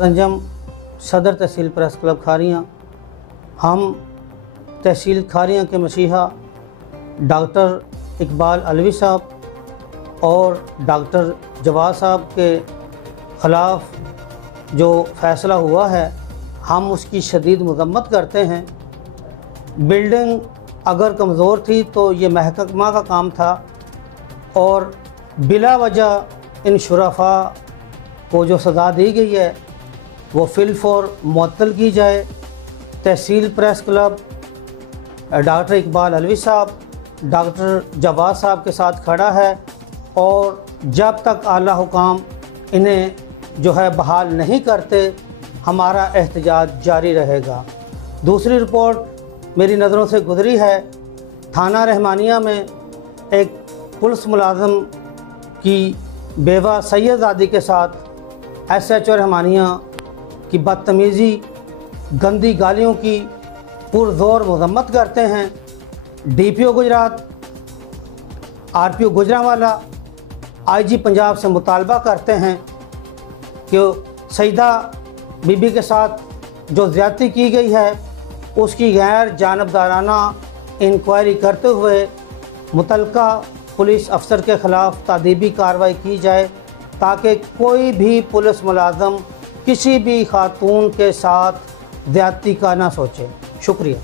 अंजम सदर तहसील press club Kharian. हम तहसील खारियाँ के मसीहा डॉक्टर इकबाल अलवी साहब और डॉक्टर जवाद साहब के ख़िलाफ़ जो फ़ैसला हुआ है हम उसकी शदीद मज़म्मत करते हैं। बिल्डिंग अगर कमज़ोर थी तो ये महकमा का काम था और बिला वजह इन शुरफा को जो सज़ा दी गई है वो फिलफौर मुअत्तल की जाए। तहसील press club doctor Iqbal Alvi साहब डॉक्टर जवाद साहब के साथ खड़ा है और जब तक आला हुकाम इन्हें जो है बहाल नहीं करते हमारा एहतजाज जारी रहेगा। दूसरी रिपोर्ट मेरी नज़रों से गुजरी है। थाना रहमानिया में एक पुलिस मुलाज़म की बेवा सैयदादी के साथ SHO रहमानिया की बदतमीज़ी गंदी गालियों की पुरज़ोर मज़म्मत करते हैं। DPO Gujarat RPO Gujranwala IG Punjab से मुतालबा करते हैं कि सईदा बीबी के साथ जो ज़्यादती की गई है उसकी गैर जानबदाराना इंक्वायरी करते हुए मुतलका पुलिस अफसर के ख़िलाफ़ तादीबी कार्रवाई की जाए ताकि कोई भी पुलिस मुलाज़म किसी भी खातून के साथ ज़्यादती का ना सोचे। शुक्रिया।